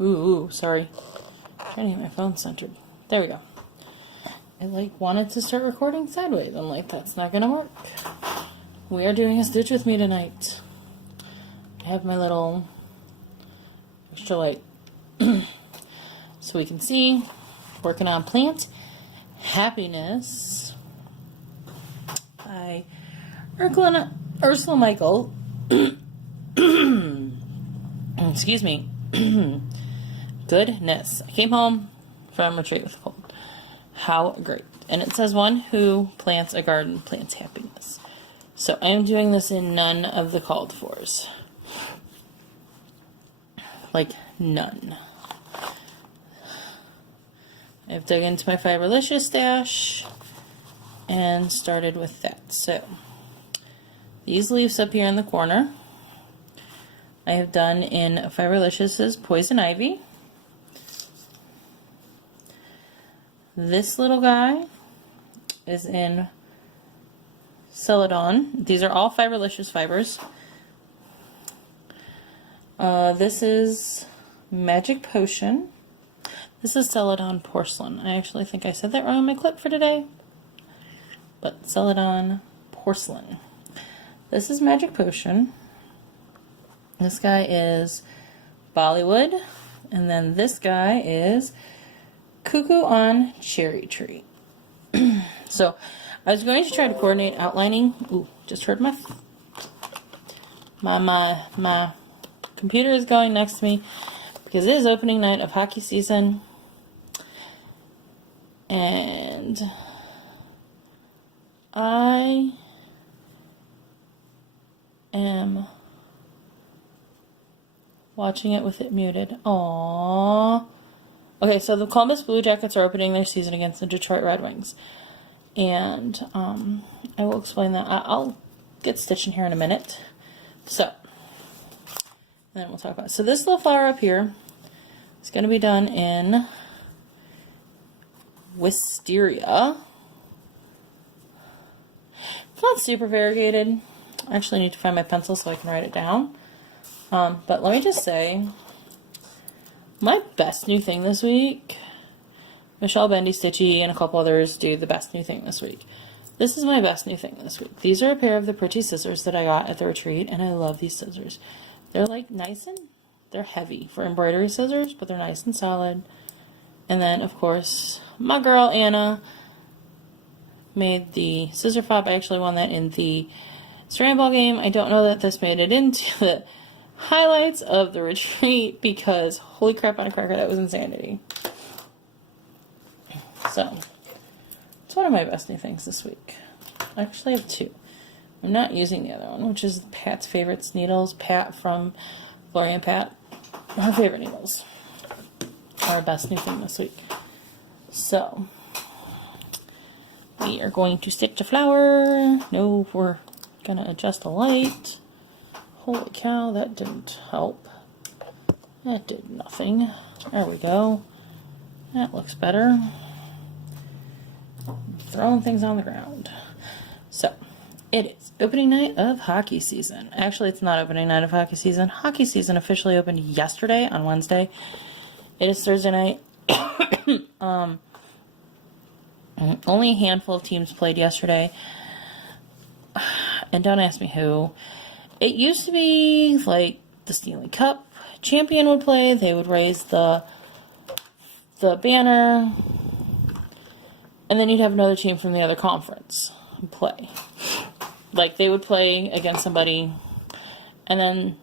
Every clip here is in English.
Ooh, sorry. Trying to get my phone centered. There we go. I wanted to start recording sideways. I'm like, that's not gonna work. We are doing a Stitch with Me tonight. I have my little extra light so we can see. Working on Plant Happiness by Ursula Michael. Excuse me. Goodness. I came home from retreat with a cold. How great. And it says one who plants a garden plants happiness. So I am doing this in none of the called fors. Like none. I've dug into my Fiberlicious stash and started with that. So these leaves up here in the corner I have done in Fiberlicious's Poison Ivy. This little guy is in Celadon. These are all Fiberlicious fibers. This is Magic Potion. This is Celadon Porcelain. I actually think I said that wrong in my clip for today. But Celadon Porcelain. This is Magic Potion. This guy is Bollywood. And then this guy is Cuckoo on Cherry Tree. So, I was going to try to coordinate outlining. Ooh, just heard my computer is going next to me because it is opening night of hockey season. And I am watching it with it muted. Aww. Okay, so the Columbus Blue Jackets are opening their season against the Detroit Red Wings. And I will explain that. I'll get Stitch in here in a minute. So, and then we'll talk about it. So this little flower up here is going to be done in Wisteria. It's not super variegated. I actually need to find my pencil so I can write it down. But let me just say, my best new thing this week, Michelle, Bendy, Stitchy, and a couple others do the best new thing this week. This is my best new thing this week. These are a pair of the Pretty scissors that I got at the retreat, and I love these scissors. They're like nice and, they're heavy for embroidery scissors, but they're nice and solid. And then, of course, my girl Anna made the scissor fob. I actually won that in the Strand Ball game. I don't know that this made it into the highlights of the retreat because holy crap on a cracker, that was insanity. So, it's one of my best new things this week. I actually have two. I'm not using the other one, which is Pat's Favorites needles. Pat from Gloria and Pat, her favorite needles. Our best new thing this week. So, we are going to stitch a flower. No, we're going to adjust the light. Holy cow, that didn't help. That did nothing. There we go. That looks better. Throwing things on the ground. So, it is opening night of hockey season. Actually, it's not opening night of hockey season. Hockey season officially opened yesterday on Wednesday. It is Thursday night. Only a handful of teams played yesterday. And don't ask me who. It used to be like the Stanley Cup champion would play. They would raise the banner. And then you'd have another team from the other conference play. Like they would play against somebody. And then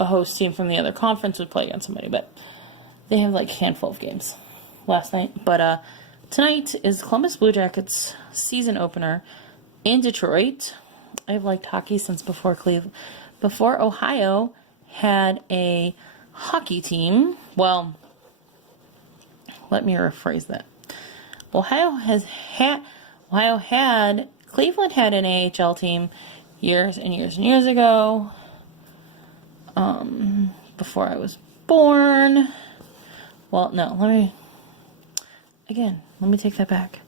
a host team from the other conference would play against somebody. But they have like a handful of games last night. But tonight is Columbus Blue Jackets season opener in Detroit. I've liked hockey since before Ohio had a hockey team. Well, let me rephrase that. Cleveland had an AHL team years and years and years ago. Before I was born. Well, no, let me take that back.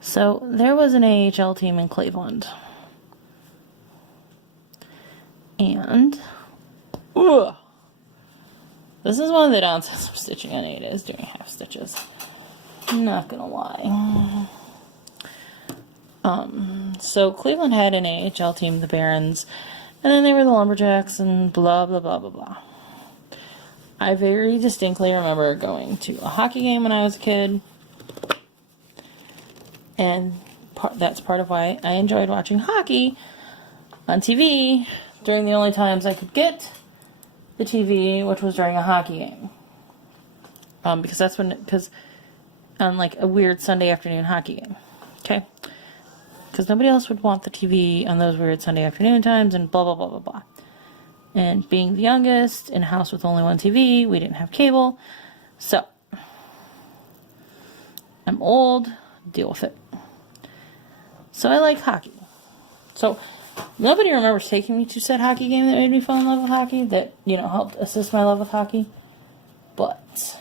So, there was an AHL team in Cleveland. And This is one of the downsides of stitching on 8 is doing half stitches. I'm not gonna lie. So Cleveland had an AHL team, the Barons, and then they were the Lumberjacks, and blah, blah, blah, blah, blah. I very distinctly remember going to a hockey game when I was a kid, and that's part of why I enjoyed watching hockey on TV during the only times I could get the TV, which was during a hockey game. Because on like a weird Sunday afternoon hockey game, okay? Because nobody else would want the TV on those weird Sunday afternoon times, and blah, blah, blah, blah, blah. And being the youngest in a house with only one TV, we didn't have cable. So, I'm old, deal with it. So I like hockey. So, nobody remembers taking me to said hockey game that made me fall in love with hockey, that, helped assist my love with hockey. But,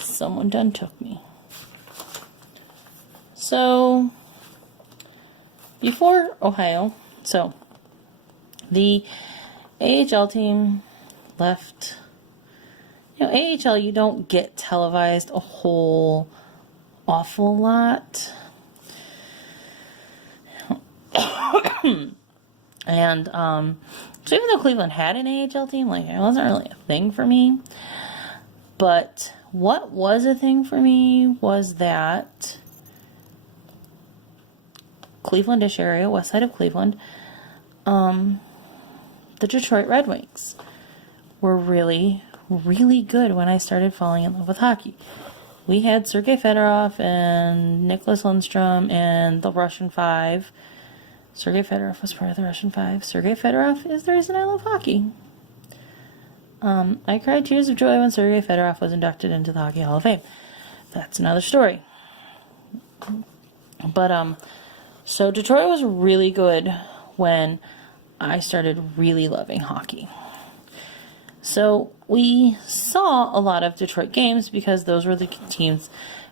someone done took me. So, before Ohio, the AHL team left. AHL, you don't get televised a whole awful lot. And, so even though Cleveland had an AHL team, it wasn't really a thing for me. But what was a thing for me was that Cleveland-ish area, west side of Cleveland, the Detroit Red Wings were really, really good when I started falling in love with hockey. We had Sergei Fedorov and Nicholas Lundstrom and the Russian Five. Sergei Fedorov was part of the Russian Five. Sergei Fedorov is the reason I love hockey. I cried tears of joy when Sergei Fedorov was inducted into the Hockey Hall of Fame. That's another story. But, so Detroit was really good when I started really loving hockey. So we saw a lot of Detroit games because those were the teams.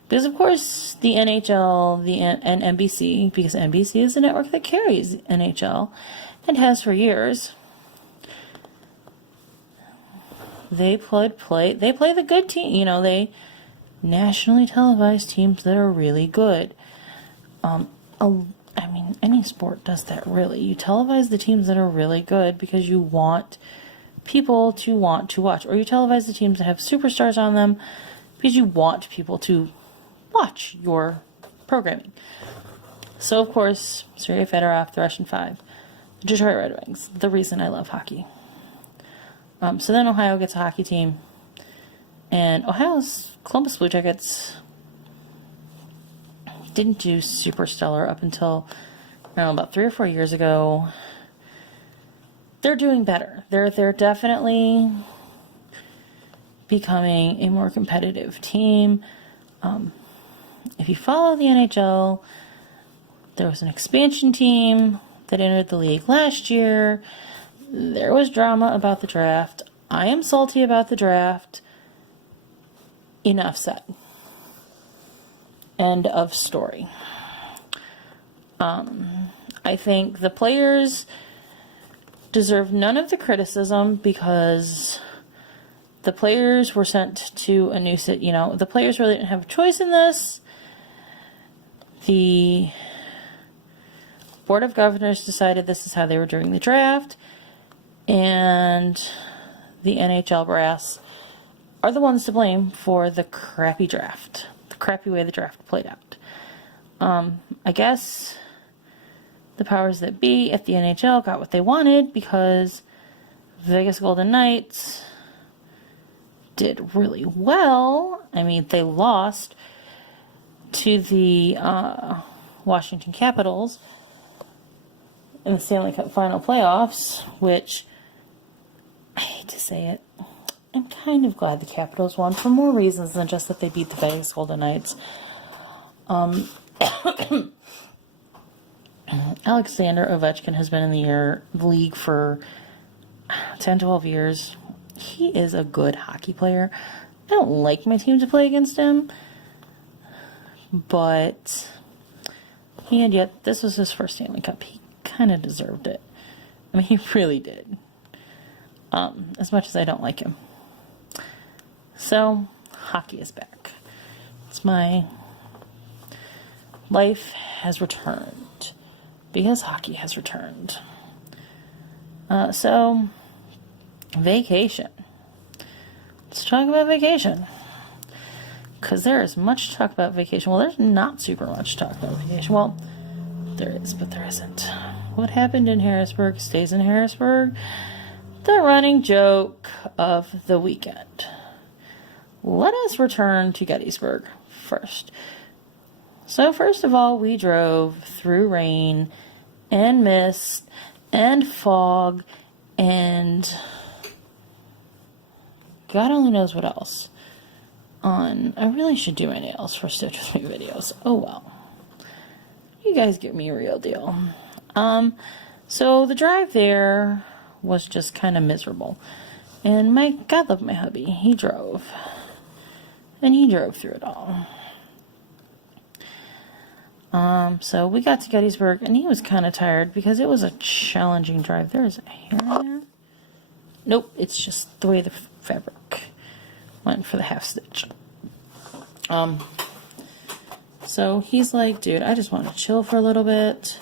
Because, of course, the NHL and NBC, because NBC is the network that carries NHL and has for years, they play the good team. They nationally televised teams that are really good. Any sport does that, really. You televise the teams that are really good because you want people to want to watch. Or you televise the teams that have superstars on them because you want people to watch your programming. So, of course, Sergei Fedorov, the Russian Five, the Detroit Red Wings, the reason I love hockey. So then Ohio gets a hockey team. And Ohio's Columbus Blue Jackets didn't do super stellar up until about 3 or 4 years ago. They're doing better. They're definitely becoming a more competitive team. If you follow the NHL, there was an expansion team that entered the league last year. There was drama about the draft. I am salty about the draft. Enough said. End of story. I think the players deserve none of the criticism because the players were sent to a new city. The players really didn't have a choice in this. The Board of Governors decided this is how they were doing the draft, and the NHL brass are the ones to blame for the crappy draft, the crappy way the draft played out. I guess the powers that be at the NHL got what they wanted because Vegas Golden Knights did really well. They lost to the Washington Capitals in the Stanley Cup final playoffs, which, I hate to say it, I'm kind of glad the Capitals won for more reasons than just that they beat the Vegas Golden Knights. Alexander Ovechkin has been in the league for 10, 12 years. He is a good hockey player. I don't like my team to play against him, but this was his first Stanley Cup. He kind of deserved it. He really did. As much as I don't like him. So, hockey is back. It's my life has returned because hockey has returned. So, vacation. Let's talk about vacation. Because there is much to talk about vacation. Well, there's not super much to talk about vacation. Well, there is, but there isn't. What happened in Harrisburg stays in Harrisburg. The running joke of the weekend. Let us return to Gettysburg first. So first of all, we drove through rain and mist and fog and God only knows what else. I really should do my nails for Stitch With Me videos. Oh well. You guys give me a real deal. So the drive there was just kind of miserable. And God love my hubby. He drove. And he drove through it all. So we got to Gettysburg, and he was kind of tired because it was a challenging drive. There is a hair in there. Nope, it's just the way the fabric went for the half stitch. So he's like, dude, I just want to chill for a little bit.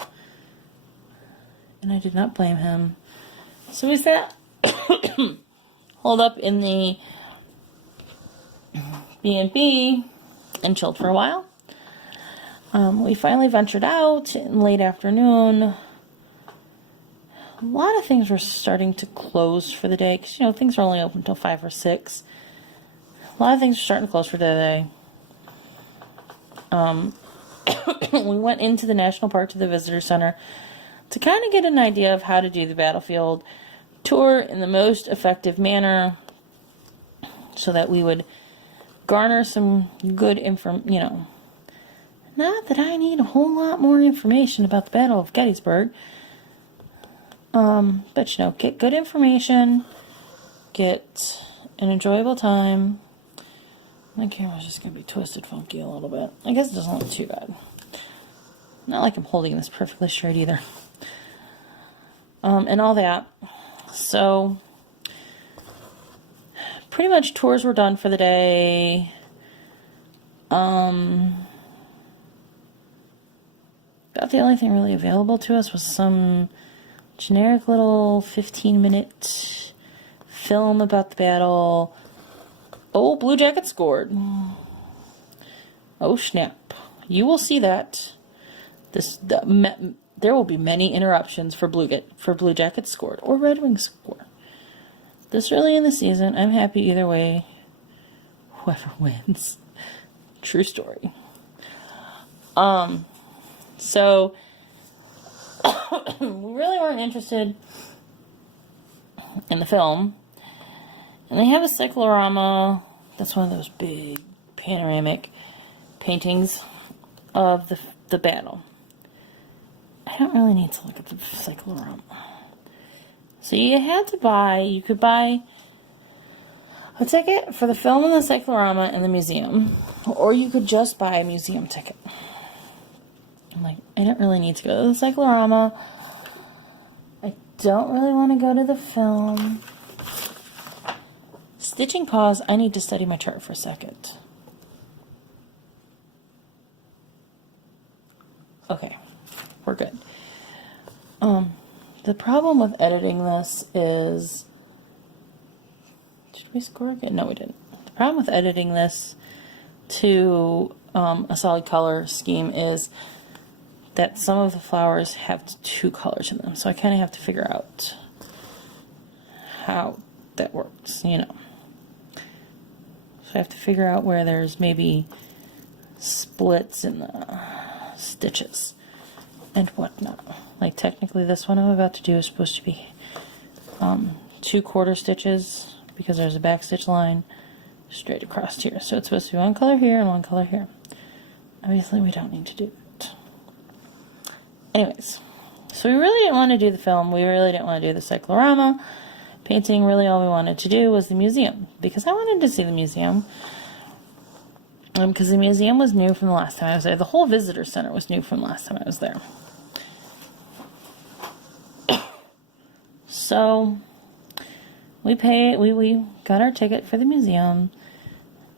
And I did not blame him. So we sat holed up in the B&B and chilled for a while. We finally ventured out in late afternoon. A lot of things were starting to close for the day because, things are only open until 5 or 6. A lot of things are starting to close for the day. We went into the national park to the visitor center to kind of get an idea of how to do the battlefield tour in the most effective manner so that we would garner some good information, not that I need a whole lot more information about the Battle of Gettysburg, but get good information, get an enjoyable time. My camera's just going to be twisted funky a little bit. I guess it doesn't look too bad. Not like I'm holding this perfectly straight either. And all that. So, pretty much tours were done for the day. About the only thing really available to us was some generic little 15-minute film about the battle. Oh, Blue Jackets scored. Oh, snap. You will see that. There will be many interruptions for Blue Jackets scored or Red Wings scored. This early in the season, I'm happy either way. Whoever wins. True story. So, we really weren't interested in the film. And they have a cyclorama. That's one of those big panoramic paintings of the battle. I don't really need to look at the cyclorama. So you could buy a ticket for the film and the cyclorama in the museum. Or you could just buy a museum ticket. I'm like, I don't really need to go to the cyclorama. I don't really want to go to the film. Stitching pause, I need to study my chart for a second. Okay, we're good. The problem with editing this is... Did we score again? No, we didn't. The problem with editing this to a solid color scheme is that some of the flowers have 2 colors in them. So I kind of have to figure out how that works, So I have to figure out where there's maybe splits in the stitches and whatnot. Like technically this one I'm about to do is supposed to be 2 quarter stitches because there's a back stitch line straight across here. So it's supposed to be 1 color here and 1 color here. Obviously we don't need to do that. Anyways, so we really didn't want to do the film. We really didn't want to do the cyclorama painting. Really all we wanted to do was the museum because I wanted to see the museum. Because the museum was new from the last time I was there. The whole visitor center was new from the last time I was there. So we got our ticket for the museum.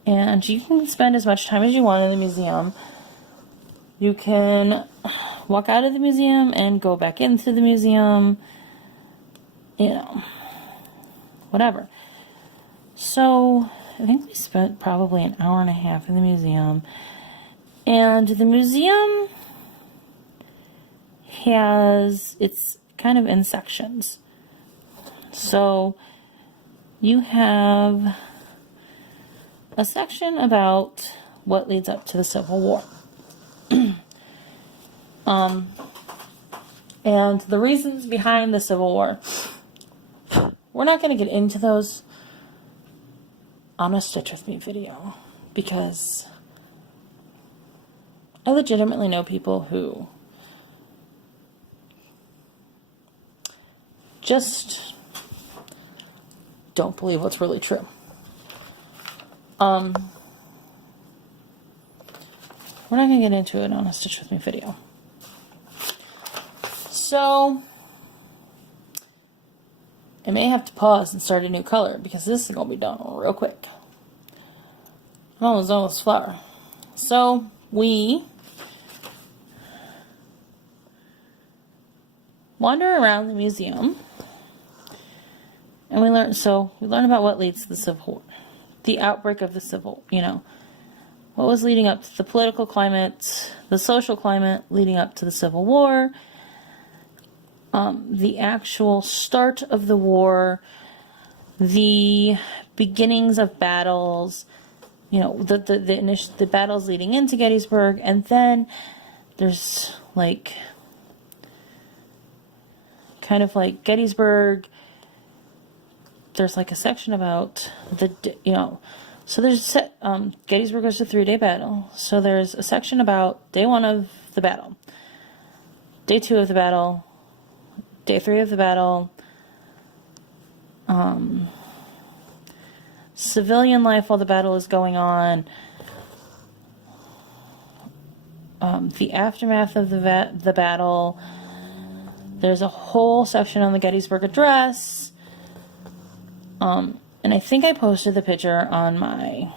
And you can spend as much time as you want in the museum. You can walk out of the museum and go back into the museum, you know, whatever. So I think we spent probably an hour and a half in the museum. And the museum it's kind of in sections. So you have a section about what leads up to the Civil War. And the reasons behind the Civil War. We're not going to get into those on a Stitch With Me video, because I legitimately know people who just don't believe what's really true. We're not going to get into it on a Stitch With Me video. So I may have to pause and start a new color, because this is going to be done real quick. I'm almost done with this flower. So we wander around the museum, and we learn about what leads to the Civil War. The outbreak of the Civil, what was leading up to the political climate, the social climate leading up to the Civil War, the actual start of the war, the beginnings of battles, the battles leading into Gettysburg, and then there's kind of like Gettysburg. There's a section about so there's Gettysburg was a 3-day battle. So there's a section about day 1 of the battle, day 2 of the battle, day 3 of the battle, civilian life while the battle is going on, the aftermath of the battle. There's a whole section on the Gettysburg Address. And I think I posted the picture on my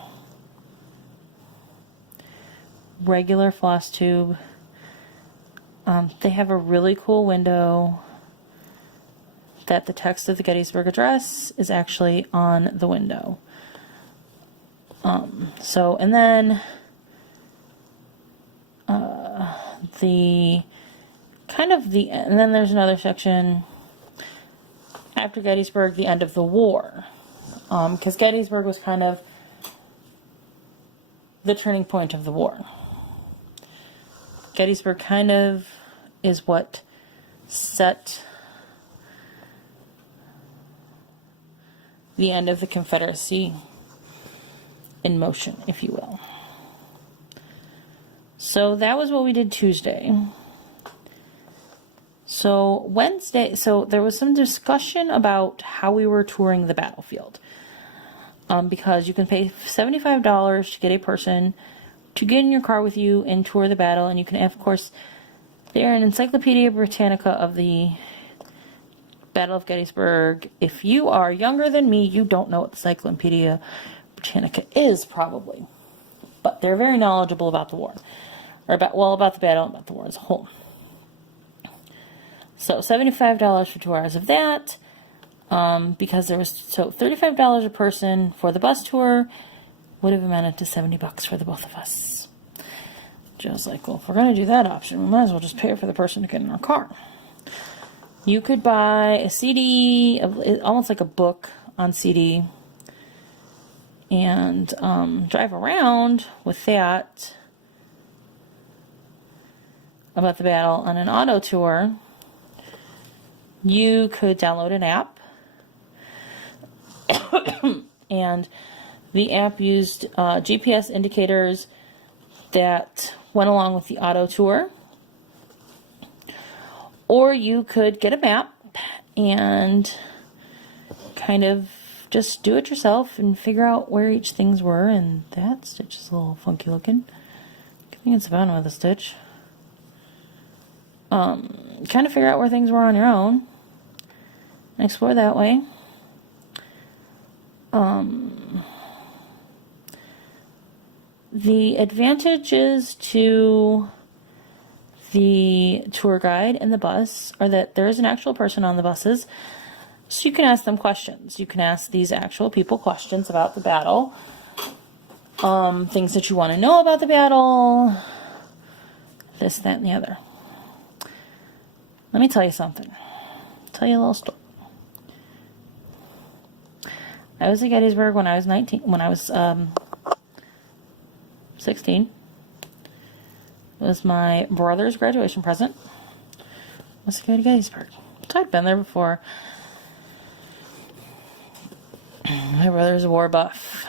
regular floss tube. They have a really cool window that the text of the Gettysburg Address is actually on the window. And then and then there's another section after Gettysburg, the end of the war. Because Gettysburg was kind of the turning point of the war. Gettysburg kind of is what set the end of the Confederacy in motion, if you will. So that was what we did Tuesday. So Wednesday, there was some discussion about how we were touring the battlefield. Because you can pay $75 to get a person to get in your car with you and tour the battle. And you can, of course, they're an Encyclopedia Britannica of the Battle of Gettysburg. If you are younger than me, you don't know what the Encyclopedia Britannica is, probably. But they're very knowledgeable about the war. About the battle and about the war as a whole. So $75 for 2 hours of that. Because there was, $35 a person for the bus tour would have amounted to $70 for the both of us. Joe's like, well, if we're going to do that option, we might as well just pay for the person to get in our car. You could buy a CD, almost like a book on CD, and drive around with that about the battle on an auto tour. You could download an app. And the app used GPS indicators that went along with the auto tour. Or you could get a map and kind of just do it yourself and figure out where each things were. And that stitch is a little funky looking. I think it's the bottom of the stitch. Kind of figure out where things were on your own and explore that way. the advantages to the tour guide and the bus are that there is an actual person on the buses, so you can ask them questions. You can ask these actual people questions about the battle, things that you want to know about the battle, this, that, and the other. Let me tell you something. Tell you a little story. I was at Gettysburg when I was 16. It was my brother's graduation present. Was to go to Gettysburg. So I'd been there before. My brother's a war buff.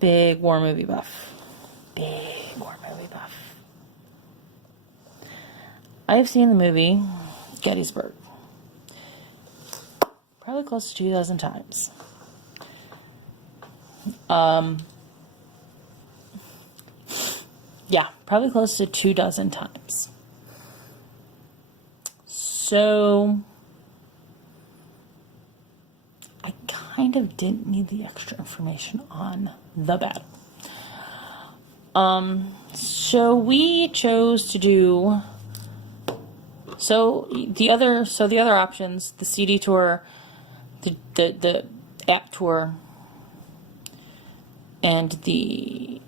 Big war movie buff. Big war movie buff. I have seen the movie Gettysburg probably close to 2,000 times. Yeah, probably close to 24 times. So I kind of didn't need the extra information on the battle. So we chose to do the other options, the CD tour, the app tour, and the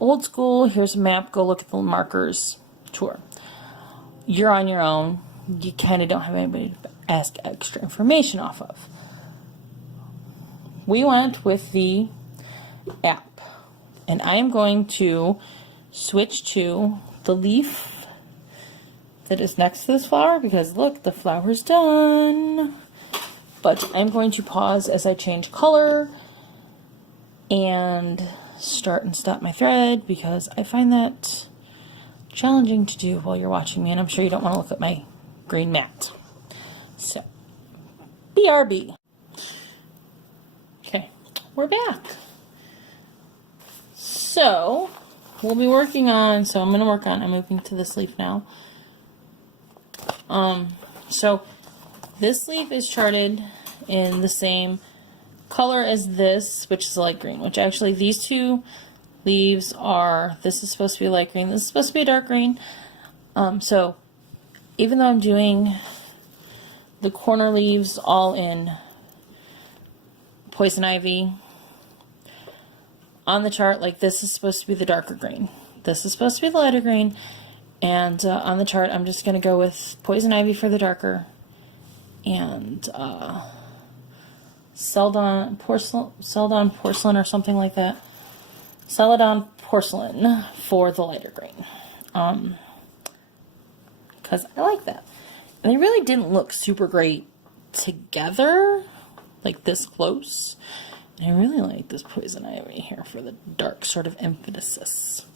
old school, here's a map, go look at the markers tour. You're on your own. You kind of don't have anybody to ask extra information off of. We went with the app. And I am going to switch to the leaf that is next to this flower because look, the flower's done. But I'm going to pause as I change color and start and stop my thread because I find that challenging to do while you're watching me, and I'm sure you don't want to look at my green mat. So, BRB. Okay, we're back. So, we'll be working on, I'm moving to this leaf now. So, this leaf is charted in the same color as this, which is light green, which actually these two leaves are, this is supposed to be light green, this is supposed to be a dark green. So even though I'm doing the corner leaves all in poison ivy, on the chart, like this is supposed to be the darker green, this is supposed to be the lighter green, and on the chart I'm just going to go with poison ivy for the darker, and Celadon porcelain or something like that. Celadon porcelain for the lighter green. Because I like that. And they really didn't look super great together, like this close. And I really like this poison ivy here for the dark sort of emphasis.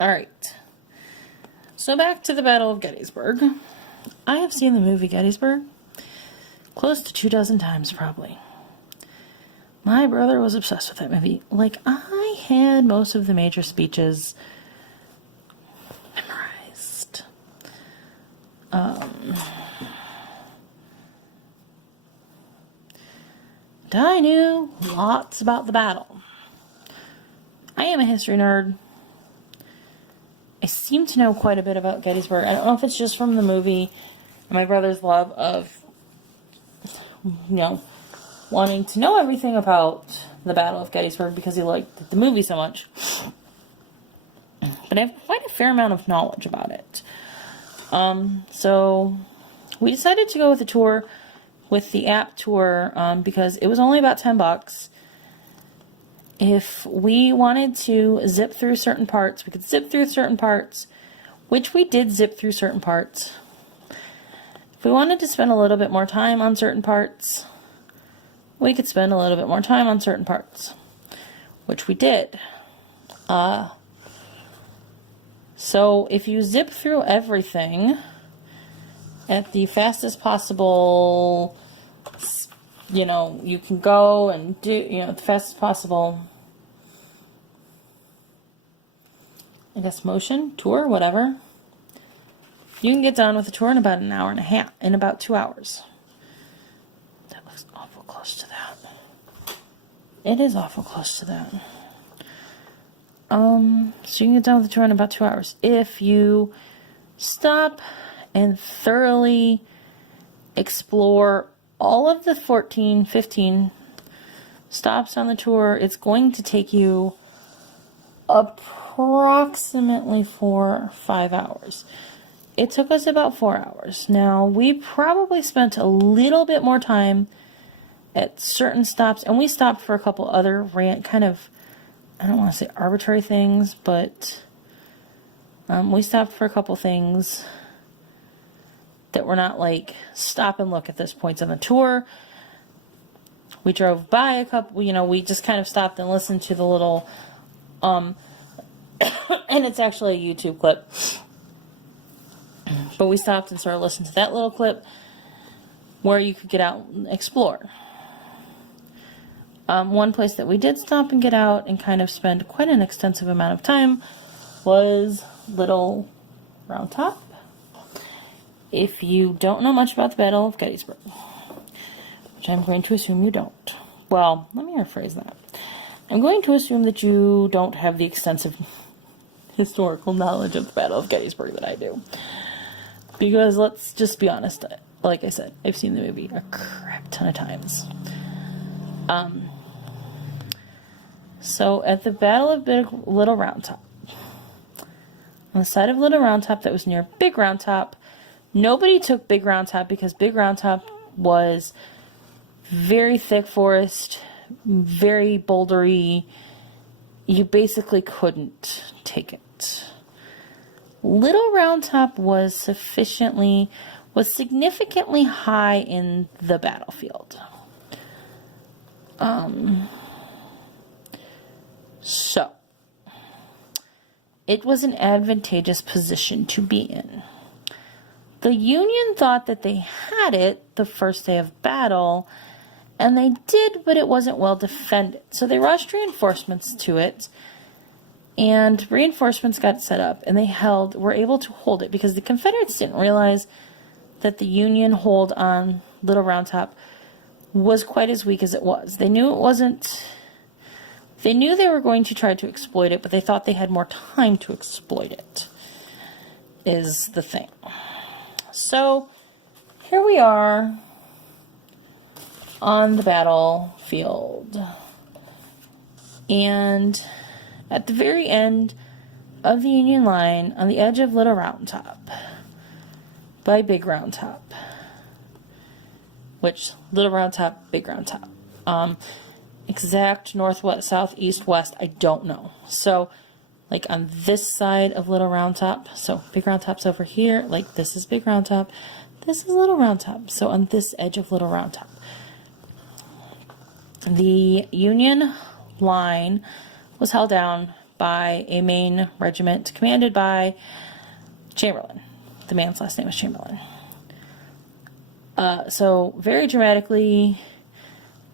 Alright. So back to the Battle of Gettysburg. I have seen the movie Gettysburg close to 24 times, probably. My brother was obsessed with that movie. Like, I had most of the major speeches memorized. And I knew lots about the battle. I am a history nerd. I seem to know quite a bit about Gettysburg. I don't know if it's just from the movie and my brother's love of, wanting to know everything about the Battle of Gettysburg because he liked the movie so much. But I have quite a fair amount of knowledge about it. So we decided to go with the tour, with the app tour, because it was only about $10. If we wanted to zip through certain parts, we could zip through certain parts, which we did zip through certain parts. If we wanted to spend a little bit more time on certain parts, we could spend a little bit more time on certain parts, which we did. So if you zip through everything at the fastest possible, you can go and do, the fastest possible, I guess, motion, tour, whatever. You can get done with the tour in about an hour and a half, in about 2 hours. That looks awful close to that. It is awful close to that. So you can get done with the tour in about 2 hours. If you stop and thoroughly explore all of the 14, 15 stops on the tour, it's going to take you approximately 4 or 5 hours. It took us about 4 hours. Now, we probably spent a little bit more time at certain stops, and we stopped for a couple other kind of, I don't want to say arbitrary things, but we stopped for a couple things that were not like stop and look at this points on the tour. We drove by a couple, we just kind of stopped and listened to the little, and it's actually a YouTube clip. But we stopped and started listening to that little clip where you could get out and explore. One place that we did stop and get out and kind of spend quite an extensive amount of time was Little Round Top. If you don't know much about the Battle of Gettysburg, which I'm going to assume you don't. Well, let me rephrase that. I'm going to assume that you don't have the extensive historical knowledge of the Battle of Gettysburg that I do. Because let's just be honest, like I said, I've seen the movie a crap ton of times. So at the Battle of Little Round Top, on the side of Little Round Top that was near Big Round Top, nobody took Big Round Top because Big Round Top was very thick forest, very bouldery. You basically couldn't take it. Little Round Top was significantly high in the battlefield. So, it was an advantageous position to be in. The Union thought that they had it the first day of battle, and they did, but it wasn't well defended. So they rushed reinforcements to it, and reinforcements got set up, and were able to hold it, because the Confederates didn't realize that the Union hold on Little Round Top was quite as weak as it was. They knew they were going to try to exploit it, but they thought they had more time to exploit it, is the thing. So, here we are on the battlefield. And at the very end of the Union line, on the edge of Little Round Top, by Big Round Top, which, Little Round Top, Big Round Top, exact northwest, south, east, west, I don't know. So, like on this side of Little Round Top, so Big Round Top's over here, like this is Big Round Top, this is Little Round Top, so on this edge of Little Round Top. The Union line was held down by a main regiment commanded by Chamberlain. The man's last name is Chamberlain. So, very dramatically,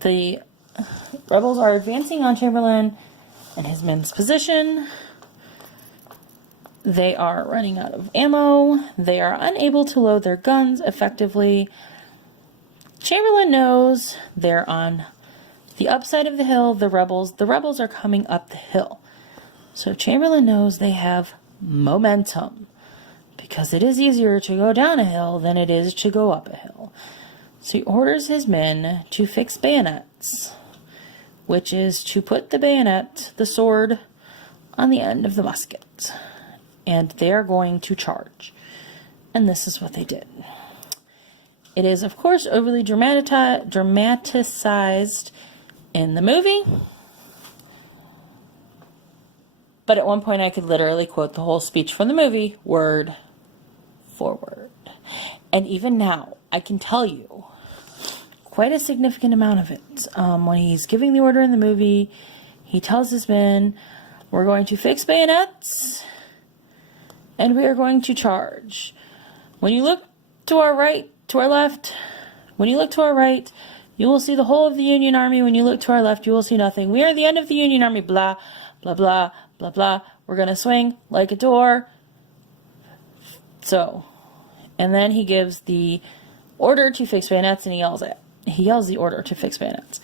the rebels are advancing on Chamberlain and his men's position. They are running out of ammo. They are unable to load their guns effectively. Chamberlain knows they're on the upside of the hill. The rebels are coming up the hill. So Chamberlain knows they have momentum, because it is easier to go down a hill than it is to go up a hill. So he orders his men to fix bayonets, which is to put the bayonet, the sword, on the end of the musket. And they are going to charge. And this is what they did. It is, of course, overly dramatized in the movie. But at one point I could literally quote the whole speech from the movie, word for word. And even now, I can tell you quite a significant amount of it. When he's giving the order in the movie, he tells his men, we're going to fix bayonets, and we are going to charge. When you look to our right, to our left, when you look to our right, you will see the whole of the Union Army. When you look to our left, you will see nothing. We are the end of the Union Army, blah, blah, blah, blah, blah. We're going to swing like a door. So, and then he gives the order to fix bayonets, and he yells the order to fix bayonets.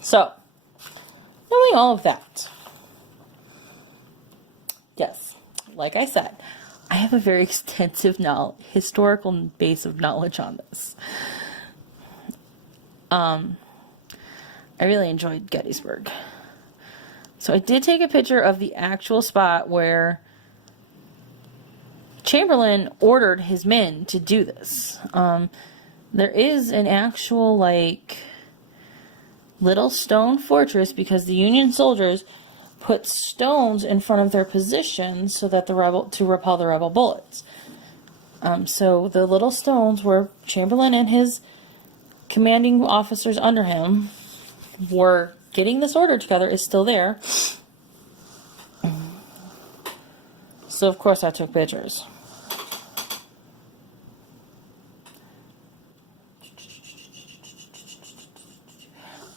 So, knowing all of that, yes, like I said, I have a very extensive historical base of knowledge on this. I really enjoyed Gettysburg. So I did take a picture of the actual spot where Chamberlain ordered his men to do this. There is an actual, like, little stone fortress because the Union soldiers put stones in front of their positions so that to repel the rebel bullets. So the little stones where Chamberlain and his commanding officers under him were getting this order together is still there. So of course I took pictures.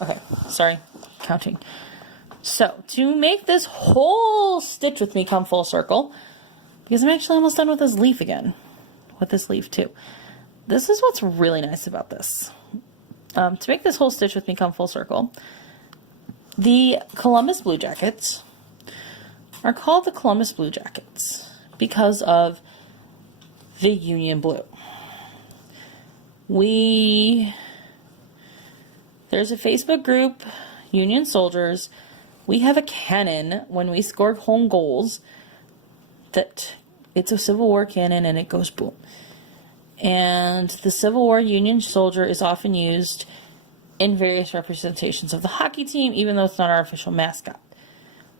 Okay, sorry, counting. So, to make this whole stitch with me come full circle, because I'm actually almost done with this leaf again. With this leaf, too. This is what's really nice about this. To make this whole stitch with me come full circle, the Columbus Blue Jackets are called the Columbus Blue Jackets because of the Union Blue. There's a Facebook group, Union Soldiers. We have a cannon when we score home goals that it's a Civil War cannon and it goes boom. And the Civil War Union soldier is often used in various representations of the hockey team, even though it's not our official mascot.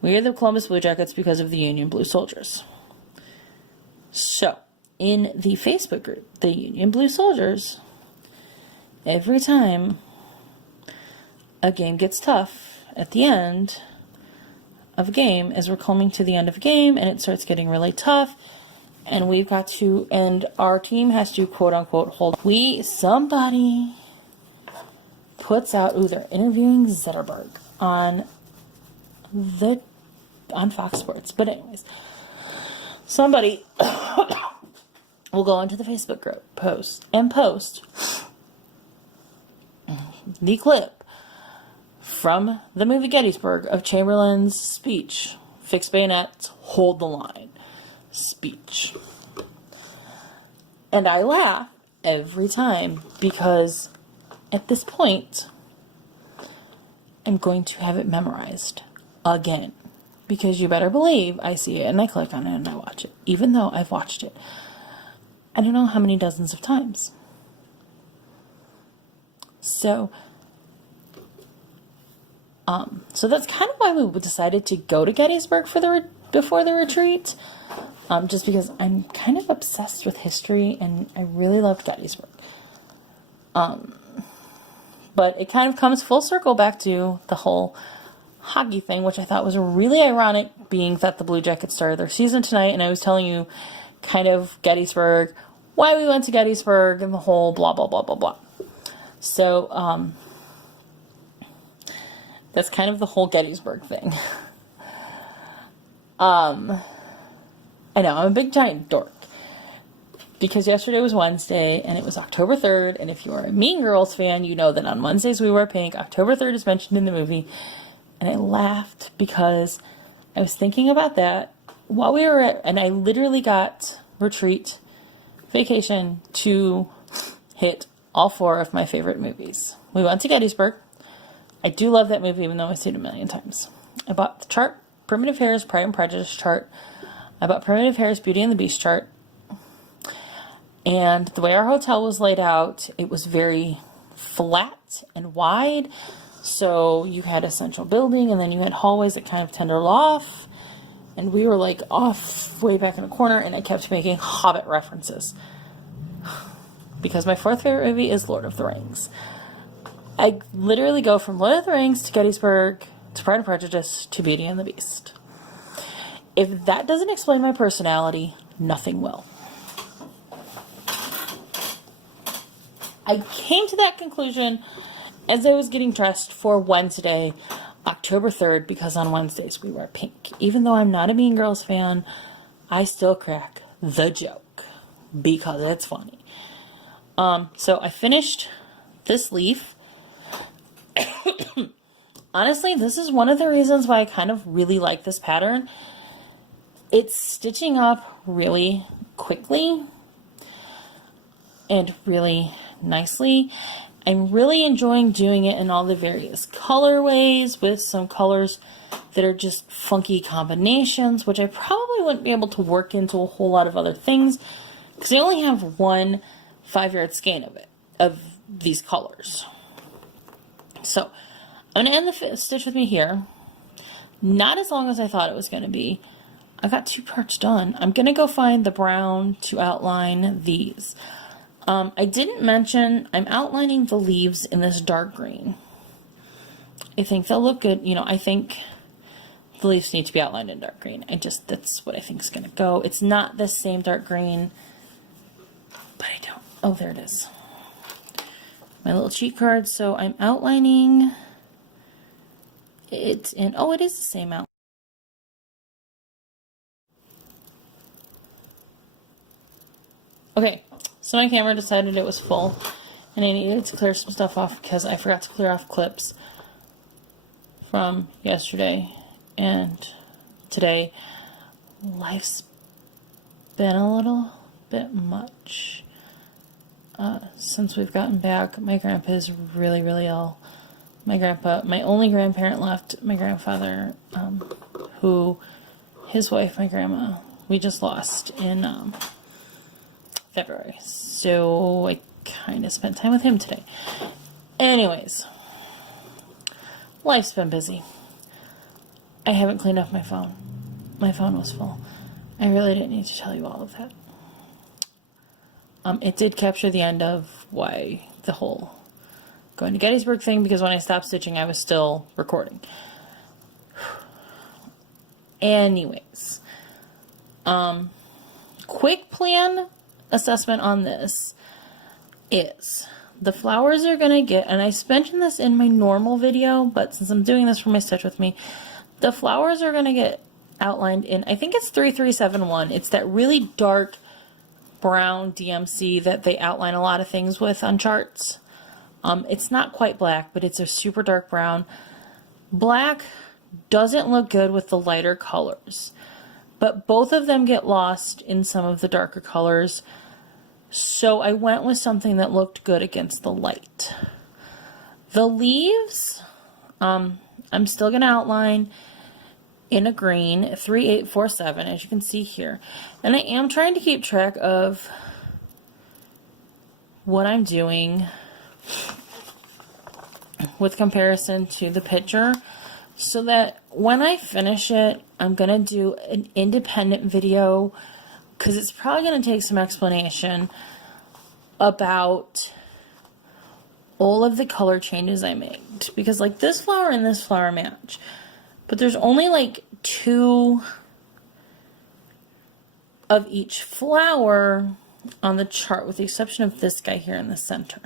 We are the Columbus Blue Jackets because of the Union Blue Soldiers. So, in the Facebook group, the Union Blue Soldiers, every time a game gets tough at the end of a game, as we're coming to the end of a game and it starts getting really tough, and our team has to quote unquote somebody puts out, they're interviewing Zetterberg on Fox Sports. But anyways, somebody will go into the Facebook group, post the clip from the movie Gettysburg of Chamberlain's speech, fix bayonets, hold the line speech. And I laugh every time because at this point I'm going to have it memorized again, because you better believe I see it and I click on it and I watch it, even though I've watched it I don't know how many dozens of times. So that's kind of why we decided to go to Gettysburg before the retreat. Just because I'm kind of obsessed with history and I really loved Gettysburg. But it kind of comes full circle back to the whole hockey thing, which I thought was really ironic, being that the Blue Jackets started their season tonight, and I was telling you kind of Gettysburg, why we went to Gettysburg, and the whole blah, blah, blah, blah, blah. So, that's kind of the whole Gettysburg thing. I know, I'm a big giant dork. Because yesterday was Wednesday, and it was October 3rd, and if you're a Mean Girls fan, you know that on Wednesdays we wear pink. October 3rd is mentioned in the movie. And I laughed because I was thinking about that while we were and I literally got retreat vacation to hit all 4 of my favorite movies. We went to Gettysburg. I do love that movie, even though I've seen it a million times. I bought the chart, Primitive Hare's Pride and Prejudice chart. I bought Primitive Hare's Beauty and the Beast chart. And the way our hotel was laid out, it was very flat and wide. So you had a central building, and then you had hallways that kind of tended off. And we were like off way back in a corner, and I kept making Hobbit references. Because my 4th favorite movie is Lord of the Rings. I literally go from Lord of the Rings to Gettysburg to Pride and Prejudice to Beauty and the Beast. If that doesn't explain my personality, nothing will. I came to that conclusion as I was getting dressed for Wednesday, October 3rd, because on Wednesdays we wear pink. Even though I'm not a Mean Girls fan, I still crack the joke because it's funny. So I finished this leaf honestly, this is one of the reasons why I kind of really like this pattern. It's stitching up really quickly and really nicely. I'm really enjoying doing it in all the various colorways with some colors that are just funky combinations, which I probably wouldn't be able to work into a whole lot of other things because I only have one 5-yard skein of these colors. So I'm going to end the stitch with me here. Not as long as I thought it was going to be. I got 2 parts done. I'm going to go find the brown to outline these. I didn't mention I'm outlining the leaves in this dark green. I think they'll look good. You know, I think the leaves need to be outlined in dark green. That's what I think is going to go. It's not the same dark green, but I don't. Oh, there it is. My little cheat card. So I'm outlining it in, oh, it is the same outline. Okay, so my camera decided it was full and I needed to clear some stuff off because I forgot to clear off clips from yesterday and today. Life's been a little bit much since we've gotten back. My grandpa is really, really ill. My grandpa, my only grandparent left, my grandfather, who, his wife, my grandma, we just lost in February. So I kind of spent time with him today. Anyways, life's been busy. I haven't cleaned up my phone. My phone was full. I really didn't need to tell you all of that. It did capture the end of why the whole going to Gettysburg thing, because when I stopped stitching, I was still recording. Anyways, quick plan assessment on this is the flowers are going to get, and I mentioned this in my normal video, but since I'm doing this for my Stitch With Me, the flowers are going to get outlined in, I think it's 3371. It's that really dark brown DMC that they outline a lot of things with on charts. It's not quite black, but it's a super dark brown. Black doesn't look good with the lighter colors, but both of them get lost in some of the darker colors. So I went with something that looked good against the light. The leaves, I'm still going to outline in a green, 3847, as you can see here. And I am trying to keep track of what I'm doing with comparison to the picture, so that when I finish it, I'm going to do an independent video, because it's probably going to take some explanation about all of the color changes I made. Because like this flower and this flower match, but there's only like 2 of each flower on the chart, with the exception of this guy here in the center.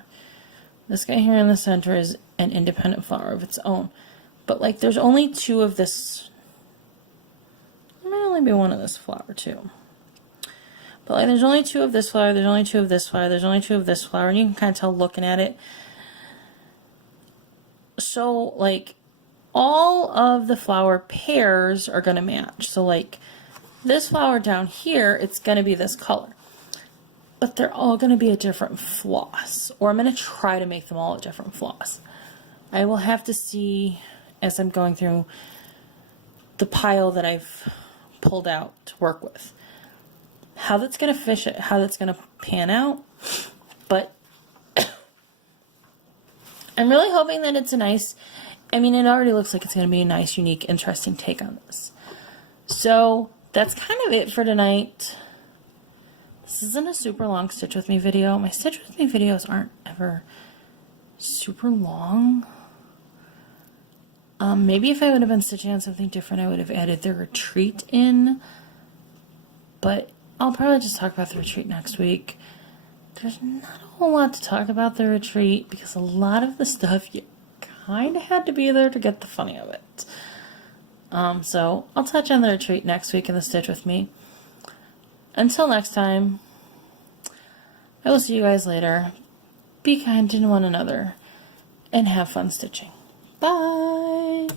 This guy here in the center is an independent flower of its own. But like there's only 2 of this. There might only be 1 of this flower too. But like there's only 2 of this flower, there's only 2 of this flower, there's only 2 of this flower, and you can kind of tell looking at it. So like all of the flower pairs are going to match. So like this flower down here, it's going to be this color. But they're all going to be a different floss. Or I'm going to try to make them all a different floss. I will have to see as I'm going through the pile that I've pulled out to work with, how that's going to fish it, how that's going to pan out. But I'm really hoping that it's a nice, I mean, it already looks like it's going to be a nice, unique, interesting take on this. So that's kind of it for tonight. This isn't a super long Stitch With Me video. My Stitch With Me videos aren't ever super long. Maybe if I would have been stitching on something different, I would have added the retreat in. But I'll probably just talk about the retreat next week. There's not a whole lot to talk about the retreat, because a lot of the stuff you kind of had to be there to get the funny of it. So I'll touch on the retreat next week in the Stitch With Me. Until next time, I will see you guys later. Be kind to one another and have fun stitching. Bye.